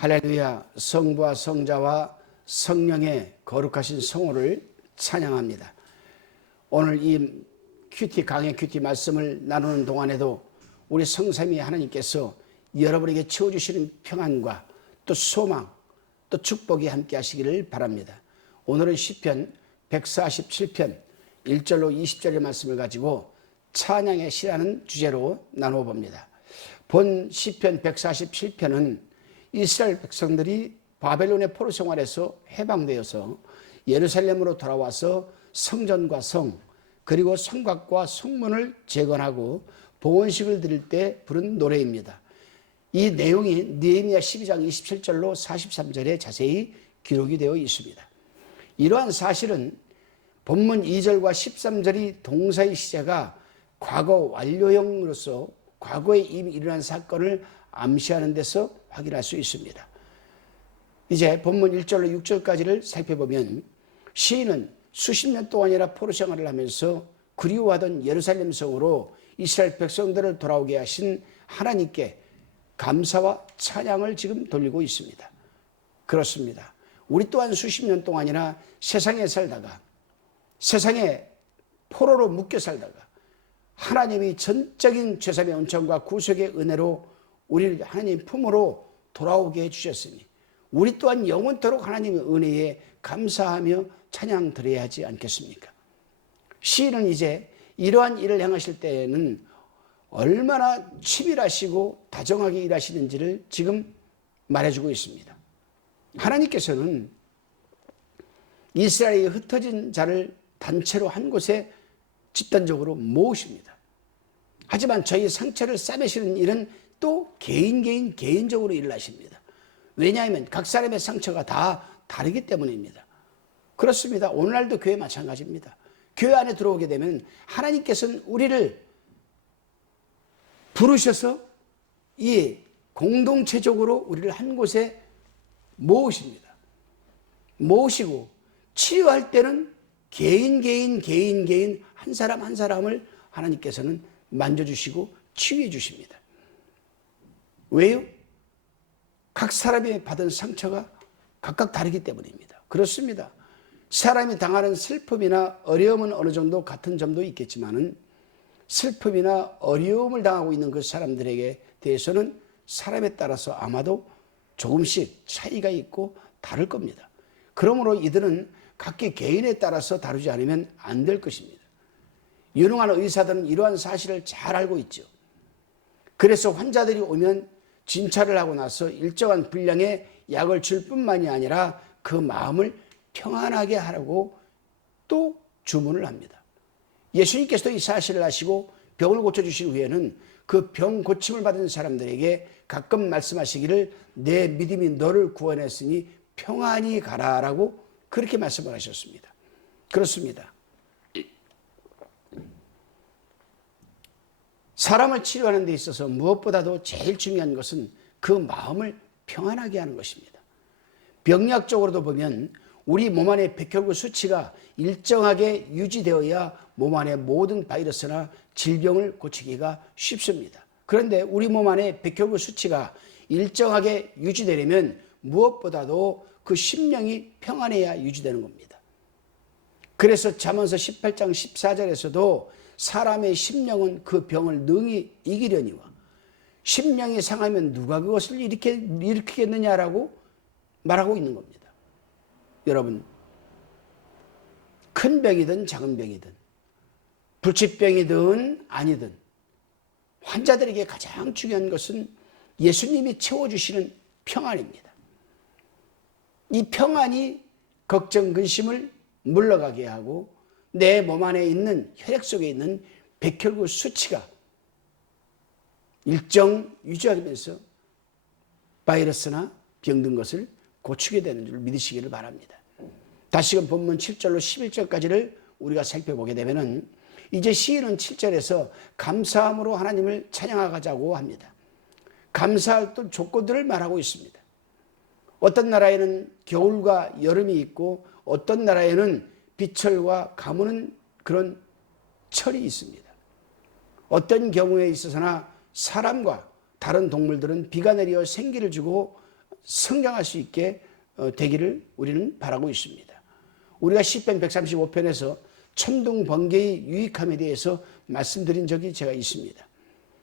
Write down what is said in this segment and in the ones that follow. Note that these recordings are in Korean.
할렐루야. 성부와 성자와 성령의 거룩하신 성호를 찬양합니다. 오늘 이 강의 큐티 말씀을 나누는 동안에도 우리 성삼위 하나님께서 여러분에게 채워주시는 평안과 또 소망 또 축복이 함께 하시기를 바랍니다. 오늘은 시편 147편 1절로 20절의 말씀을 가지고 찬양의 시라는 주제로 나누어 봅니다. 본 시편 147편은 이스라엘 백성들이 바벨론의 포로 생활에서 해방되어서 예루살렘으로 돌아와서 성전과 성 그리고 성곽과 성문을 재건하고 봉헌식을 드릴 때 부른 노래입니다. 이 내용이 느헤미야 12장 27절로 43절에 자세히 기록이 되어 있습니다. 이러한 사실은 본문 2절과 13절이 동사의 시제가 과거 완료형으로서 과거에 이미 일어난 사건을 암시하는 데서 확인할 수 있습니다. 이제 본문 1절로 6절까지를 살펴보면 시인은 수십 년 동안이나 포로 생활을 하면서 그리워하던 예루살렘 성으로 이스라엘 백성들을 돌아오게 하신 하나님께 감사와 찬양을 지금 돌리고 있습니다. 그렇습니다. 우리 또한 수십 년 동안이나 세상에 살다가 세상에 포로로 묶여 살다가 하나님이 전적인 죄사함의 은총과 구속의 은혜로 우리를 하나님 품으로 돌아오게 해주셨으니 우리 또한 영원토록 하나님의 은혜에 감사하며 찬양 드려야 하지 않겠습니까? 시인은 이제 이러한 일을 행하실 때에는 얼마나 치밀하시고 다정하게 일하시는지를 지금 말해주고 있습니다. 하나님께서는 이스라엘이 흩어진 자를 단체로 한 곳에 집단적으로 모으십니다. 하지만 저희 상처를 싸매시는 일은 또 개인적으로 일을 하십니다. 왜냐하면 각 사람의 상처가 다 다르기 때문입니다. 그렇습니다. 오늘날도 교회 마찬가지입니다. 교회 안에 들어오게 되면 하나님께서는 우리를 부르셔서 이 공동체적으로 우리를 한 곳에 모으십니다. 모으시고 치유할 때는 개인 한 사람 한 사람을 하나님께서는 만져주시고 치유해 주십니다. 왜요? 각 사람이 받은 상처가 각각 다르기 때문입니다. 그렇습니다. 사람이 당하는 슬픔이나 어려움은 어느 정도 같은 점도 있겠지만은 슬픔이나 어려움을 당하고 있는 그 사람들에게 대해서는 사람에 따라서 아마도 조금씩 차이가 있고 다를 겁니다. 그러므로 이들은 각기 개인에 따라서 다루지 않으면 안 될 것입니다. 유능한 의사들은 이러한 사실을 잘 알고 있죠. 그래서 환자들이 오면 진찰을 하고 나서 일정한 분량의 약을 줄 뿐만이 아니라 그 마음을 평안하게 하라고 또 주문을 합니다. 예수님께서도 이 사실을 아시고 병을 고쳐주신 후에는 그 병 고침을 받은 사람들에게 가끔 말씀하시기를 내 믿음이 너를 구원했으니 평안히 가라라고 그렇게 말씀을 하셨습니다. 그렇습니다. 사람을 치료하는 데 있어서 무엇보다도 제일 중요한 것은 그 마음을 평안하게 하는 것입니다. 병리학적으로도 보면 우리 몸 안의 백혈구 수치가 일정하게 유지되어야 몸 안의 모든 바이러스나 질병을 고치기가 쉽습니다. 그런데 우리 몸 안의 백혈구 수치가 일정하게 유지되려면 무엇보다도 그 심령이 평안해야 유지되는 겁니다. 그래서 잠언서 18장 14절에서도 사람의 심령은 그 병을 능히 이기려니와 심령이 상하면 누가 그것을 일으키겠느냐라고 말하고 있는 겁니다. 여러분, 큰 병이든 작은 병이든 불치병이든 아니든 환자들에게 가장 중요한 것은 예수님이 채워주시는 평안입니다. 이 평안이 걱정, 근심을 물러가게 하고 내 몸 안에 있는 혈액 속에 있는 백혈구 수치가 일정 유지하면서 바이러스나 병든 것을 고치게 되는 줄 믿으시기를 바랍니다. 다시금 본문 7절로 11절까지를 우리가 살펴보게 되면은 이제 시인은 7절에서 감사함으로 하나님을 찬양하자고 합니다. 감사할 또 조건들을 말하고 있습니다. 어떤 나라에는 겨울과 여름이 있고 어떤 나라에는 비철과 가무는 그런 철이 있습니다. 어떤 경우에 있어서나 사람과 다른 동물들은 비가 내려 생기를 주고 성장할 수 있게 되기를 우리는 바라고 있습니다. 우리가 시편 135편에서 천둥 번개의 유익함에 대해서 말씀드린 적이 제가 있습니다.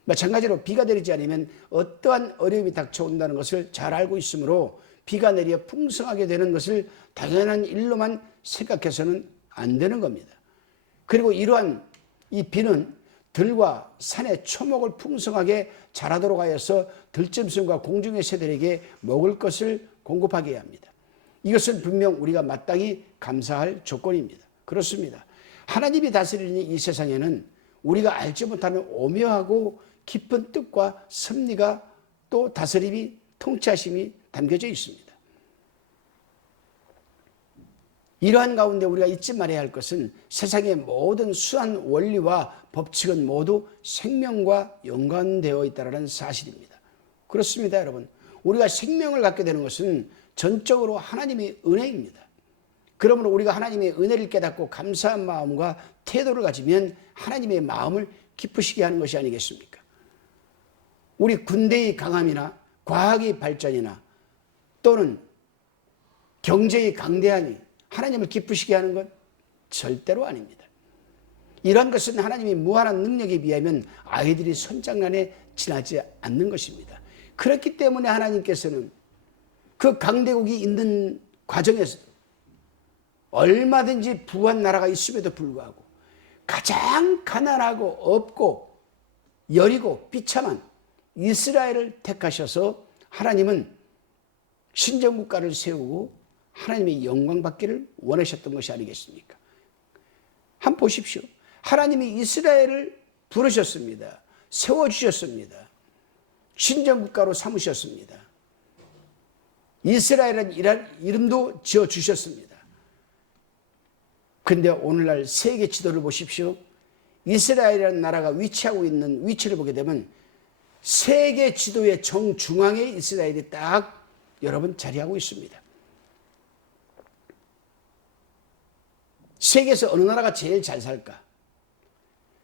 마찬가지로 비가 내리지 않으면 어떠한 어려움이 닥쳐온다는 것을 잘 알고 있으므로 비가 내려 풍성하게 되는 것을 당연한 일로만 생각해서는 안 되는 겁니다. 그리고 이러한 이 비는 들과 산의 초목을 풍성하게 자라도록 하여서 들짐승과 공중의 새들에게 먹을 것을 공급하게 해야 합니다. 이것은 분명 우리가 마땅히 감사할 조건입니다. 그렇습니다. 하나님이 다스리는 이 세상에는 우리가 알지 못하는 오묘하고 깊은 뜻과 섭리가 또 다스림이 통치하심이 담겨져 있습니다. 이러한 가운데 우리가 잊지 말아야 할 것은 세상의 모든 수한 원리와 법칙은 모두 생명과 연관되어 있다는 사실입니다. 그렇습니다, 여러분. 우리가 생명을 갖게 되는 것은 전적으로 하나님의 은혜입니다. 그러므로 우리가 하나님의 은혜를 깨닫고 감사한 마음과 태도를 가지면 하나님의 마음을 기쁘시게 하는 것이 아니겠습니까? 우리 군대의 강함이나 과학의 발전이나 또는 경제의 강대함이 하나님을 기쁘시게 하는 것 절대로 아닙니다. 이런 것은 하나님이 무한한 능력에 비하면 아이들이 손장난에 지나지 않는 것입니다. 그렇기 때문에 하나님께서는 그 강대국이 있는 과정에서도 얼마든지 부한 나라가 있음에도 불구하고 가장 가난하고 없고 여리고 비참한 이스라엘을 택하셔서 하나님은 신정국가를 세우고 하나님의 영광 받기를 원하셨던 것이 아니겠습니까? 한번 보십시오. 하나님이 이스라엘을 부르셨습니다. 세워주셨습니다. 신정국가로 삼으셨습니다. 이스라엘은 이름도 지어주셨습니다. 그런데 오늘날 세계 지도를 보십시오. 이스라엘이라는 나라가 위치하고 있는 위치를 보게 되면 세계 지도의 정중앙에 이스라엘이 딱 여러분 자리하고 있습니다. 세계에서 어느 나라가 제일 잘 살까?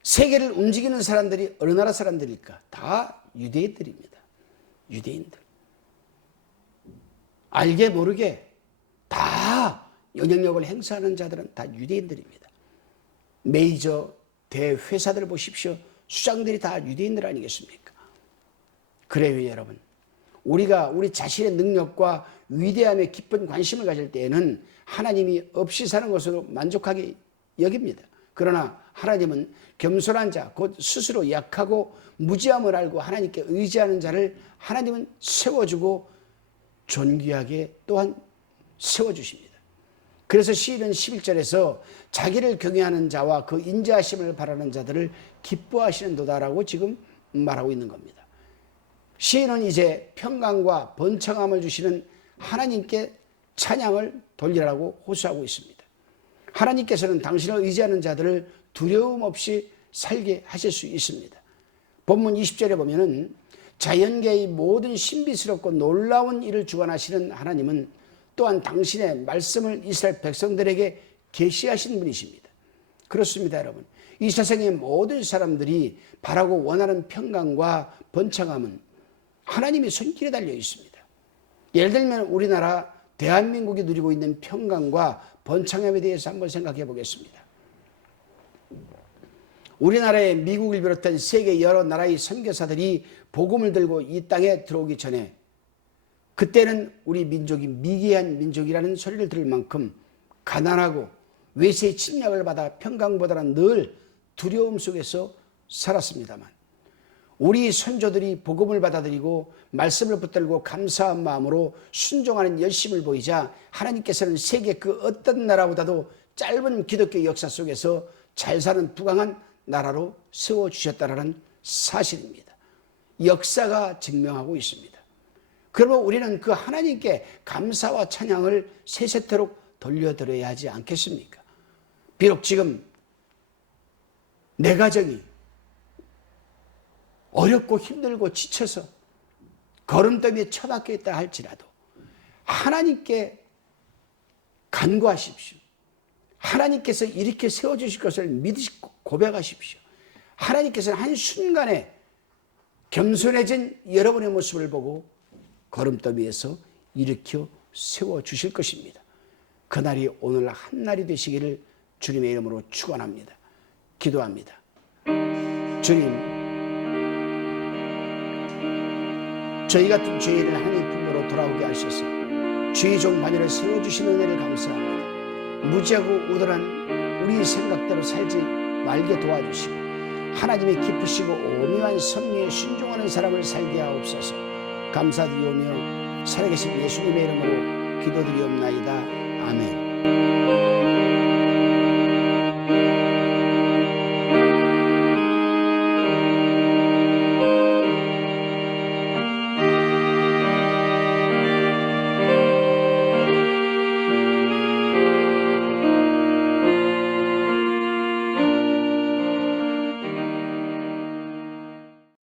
세계를 움직이는 사람들이 어느 나라 사람들일까? 다 유대인들입니다. 유대인들. 알게 모르게 다 영향력을 행사하는 자들은 다 유대인들입니다. 메이저 대회사들 보십시오. 수장들이 다 유대인들 아니겠습니까? 그래요, 여러분. 우리가 우리 자신의 능력과 위대함에 깊은 관심을 가질 때에는 하나님이 없이 사는 것으로 만족하게 여깁니다. 그러나 하나님은 겸손한 자, 곧 스스로 약하고 무지함을 알고 하나님께 의지하는 자를 하나님은 세워주고 존귀하게 또한 세워주십니다. 그래서 시인은 11절에서 자기를 경외하는 자와 그 인자하심을 바라는 자들을 기뻐하시는도다라고 지금 말하고 있는 겁니다. 시인은 이제 평강과 번창함을 주시는 하나님께 찬양을 돌리라고 호소하고 있습니다. 하나님께서는 당신을 의지하는 자들을 두려움 없이 살게 하실 수 있습니다. 본문 20절에 보면은 자연계의 모든 신비스럽고 놀라운 일을 주관하시는 하나님은 또한 당신의 말씀을 이스라엘 백성들에게 계시하신 분이십니다. 그렇습니다, 여러분. 이 세상의 모든 사람들이 바라고 원하는 평강과 번창함은 하나님의 손길에 달려 있습니다. 예를 들면 우리나라 대한민국이 누리고 있는 평강과 번창함에 대해서 한번 생각해 보겠습니다. 우리나라에 미국을 비롯한 세계 여러 나라의 선교사들이 복음을 들고 이 땅에 들어오기 전에 그때는 우리 민족이 미개한 민족이라는 소리를 들을 만큼 가난하고 외세의 침략을 받아 평강보다는 늘 두려움 속에서 살았습니다만 우리 선조들이 복음을 받아들이고 말씀을 붙들고 감사한 마음으로 순종하는 열심을 보이자 하나님께서는 세계 그 어떤 나라보다도 짧은 기독교 역사 속에서 잘 사는 부강한 나라로 세워주셨다는 사실입니다. 역사가 증명하고 있습니다. 그러면 우리는 그 하나님께 감사와 찬양을 세세토록 돌려드려야 하지 않겠습니까? 비록 지금 내 가정이 어렵고 힘들고 지쳐서 걸음더미에 처박혀 있다 할지라도 하나님께 간구하십시오. 하나님께서 이렇게 세워주실 것을 믿으시고 고백하십시오. 하나님께서는 한순간에 겸손해진 여러분의 모습을 보고 걸음더미에서 일으켜 세워주실 것입니다. 그날이 오늘 한날이 되시기를 주님의 이름으로 축원합니다. 기도합니다. 주님, 저희 같은 죄인을 하나님 품으로 돌아오게 하셔서 주의 종 반열에 세워주시는 은혜를 감사합니다. 무지하고 우둔한 우리 생각대로 살지 말게 도와주시고 하나님의 기쁘시고 오묘한 섭리에 순종하는 사람을 살게 하옵소서. 감사드리오며 살아계신 예수님의 이름으로 기도드리옵나이다. 아멘.